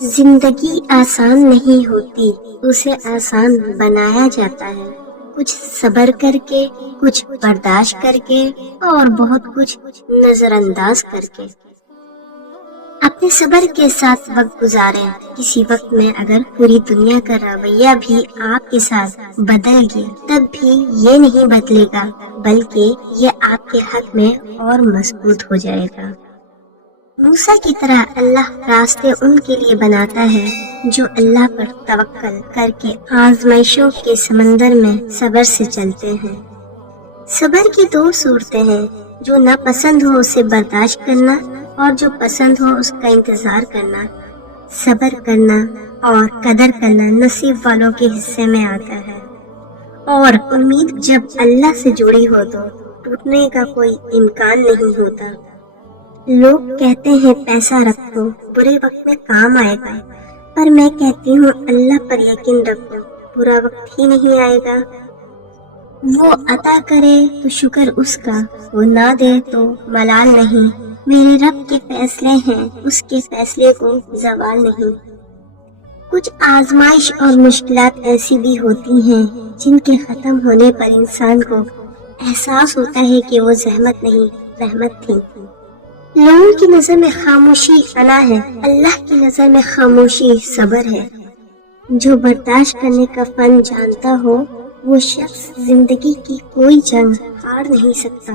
زندگی آسان نہیں ہوتی، اسے آسان بنایا جاتا ہے، کچھ صبر کر کے، کچھ برداشت کر کے اور بہت کچھ نظر انداز کر کے۔ اپنے صبر کے ساتھ وقت گزاریں۔ کسی وقت میں اگر پوری دنیا کا رویہ بھی آپ کے ساتھ بدل گیا تب بھی یہ نہیں بدلے گا، بلکہ یہ آپ کے حق میں اور مضبوط ہو جائے گا۔ موسیٰ کی طرح اللہ راستے ان کے لیے بناتا ہے جو اللہ پر توکل کر کے آزمائشوں کے سمندر میں صبر سے چلتے ہیں۔ صبر کی دو صورتیں ہیں، جو ناپسند ہو اسے برداشت کرنا اور جو پسند ہو اس کا انتظار کرنا۔ صبر کرنا اور قدر کرنا نصیب والوں کے حصے میں آتا ہے، اور امید جب اللہ سے جڑی ہو تو ٹوٹنے کا کوئی امکان نہیں ہوتا۔ لوگ کہتے ہیں پیسہ رکھو، برے وقت میں کام آئے گا، پر میں کہتی ہوں اللہ پر یقین رکھو، برا وقت ہی نہیں آئے گا۔ وہ عطا کرے تو شکر اس کا، وہ نہ دے تو ملال نہیں۔ میرے رب کے فیصلے ہیں، اس کے فیصلے کو زوال نہیں۔ کچھ آزمائش اور مشکلات ایسی بھی ہوتی ہیں جن کے ختم ہونے پر انسان کو احساس ہوتا ہے کہ وہ زحمت نہیں، رحمت تھی۔ لوگوں کی نظر میں خاموشی انا ہے، اللہ کی نظر میں خاموشی صبر ہے۔ جو برداشت کرنے کا فن جانتا ہو وہ شخص زندگی کی کوئی جنگ ہار نہیں سکتا۔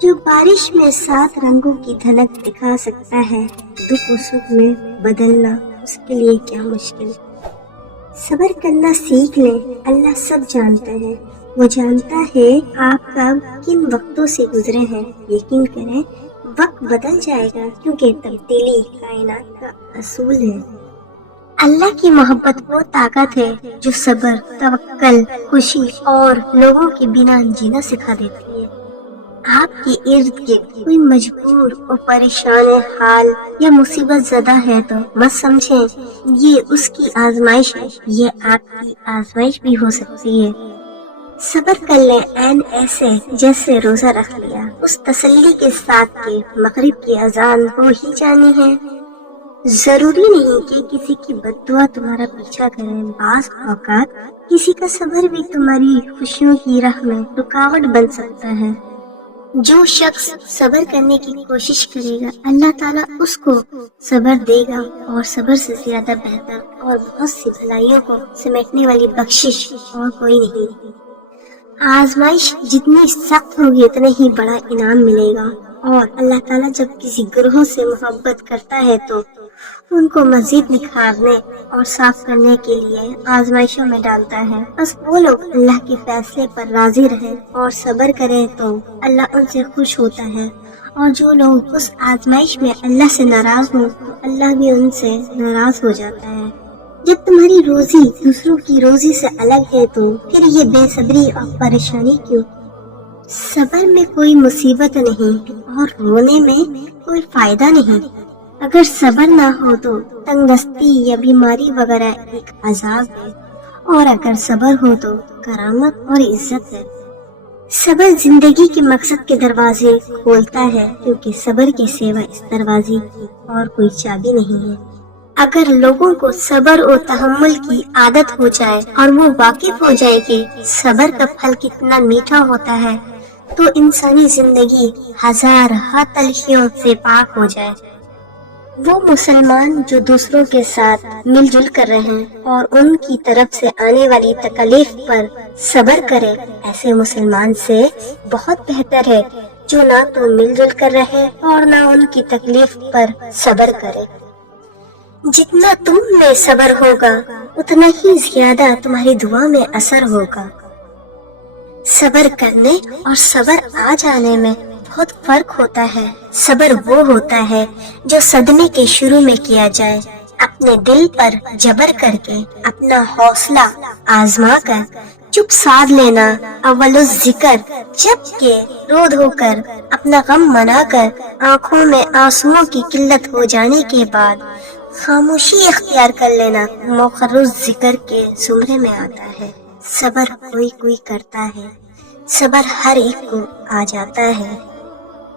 جو بارش میں 7 رنگوں کی دھنک دکھا سکتا ہے، دکھ و سکھ میں بدلنا اس کے لیے کیا مشکل۔ صبر کرنا سیکھ لیں، اللہ سب جانتا ہے، وہ جانتا ہے آپ کب کن وقتوں سے گزرے ہیں۔ یقین کریں وقت بدل جائے گا، کیونکہ تبدیلی کائنات کا اصول ہے۔ اللہ کی محبت وہ طاقت ہے جو صبر، توکل، خوشی اور لوگوں کے بنا جینا سکھا دیتی ہے۔ آپ کے ارد گرد کوئی مجبور اور پریشان حال یا مصیبت زدہ ہے تو مت سمجھیں یہ اس کی آزمائش ہے، یہ آپ کی آزمائش بھی ہو سکتی ہے۔ صبر کر لیں عین ایسے جیسے روزہ رکھ لیا، اس تسلی کے ساتھ کہ مغرب کی اذان ہو ہی جانی ہے۔ ضروری نہیں کہ کسی کی بد دعا تمہارا پیچھا کرے، بعض اوقات کسی کا صبر بھی تمہاری خوشیوں کی راہ میں رکاوٹ بن سکتا ہے۔ جو شخص صبر کرنے کی کوشش کرے گا اللہ تعالیٰ اس کو صبر دے گا، اور صبر سے زیادہ بہتر اور بہت سی بھلائیوں کو سمیٹنے والی بخشش اور کوئی نہیں۔ آزمائش جتنی سخت ہوگی اتنا ہی بڑا انعام ملے گا، اور اللہ تعالیٰ جب کسی گروہ سے محبت کرتا ہے تو ان کو مزید نکھارنے اور صاف کرنے کے لیے آزمائشوں میں ڈالتا ہے۔ بس وہ لوگ اللہ کے فیصلے پر راضی رہے اور صبر کریں تو اللہ ان سے خوش ہوتا ہے، اور جو لوگ اس آزمائش میں اللہ سے ناراض ہوں تو اللہ بھی ان سے ناراض ہو جاتا ہے۔ جب تمہاری روزی دوسروں کی روزی سے الگ ہے تو پھر یہ بے صبری اور پریشانی کیوں؟ صبر میں کوئی مصیبت نہیں اور رونے میں کوئی فائدہ نہیں۔ اگر صبر نہ ہو تو تنگ دستی یا بیماری وغیرہ ایک عذاب ہے، اور اگر صبر ہو تو کرامت اور عزت ہے۔ صبر زندگی کے مقصد کے دروازے کھولتا ہے، کیونکہ صبر کے سوا اس دروازے کی اور کوئی چابی نہیں ہے۔ اگر لوگوں کو صبر اور تحمل کی عادت ہو جائے اور وہ واقف ہو جائے کہ صبر کا پھل کتنا میٹھا ہوتا ہے تو انسانی زندگی ہزار تلخیوں سے پاک ہو جائے۔ وہ مسلمان جو دوسروں کے ساتھ مل جل کر رہیں اور ان کی طرف سے آنے والی تکلیف پر صبر کرے، ایسے مسلمان سے بہت بہتر ہے جو نہ تو مل جل کر رہے اور نہ ان کی تکلیف پر صبر کرے۔ جتنا تم میں صبر ہوگا اتنا ہی زیادہ تمہاری دعا میں اثر ہوگا۔ صبر کرنے اور صبر آ جانے میں بہت فرق ہوتا ہے۔ صبر وہ ہوتا ہے جو صدمے کے شروع میں کیا جائے، اپنے دل پر جبر کر کے، اپنا حوصلہ آزما کر، چپ سادھ لینا اول الذکر، جبکہ رو دھو کر، اپنا غم منا کر، آنکھوں میں آنسوؤں کی قلت ہو جانے کے بعد خاموشی اختیار کر لینا مؤخر الذکر کے زمرے میں آتا ہے۔ صبر کوئی کوئی کرتا ہے، صبر ہر ایک کو آ جاتا ہے۔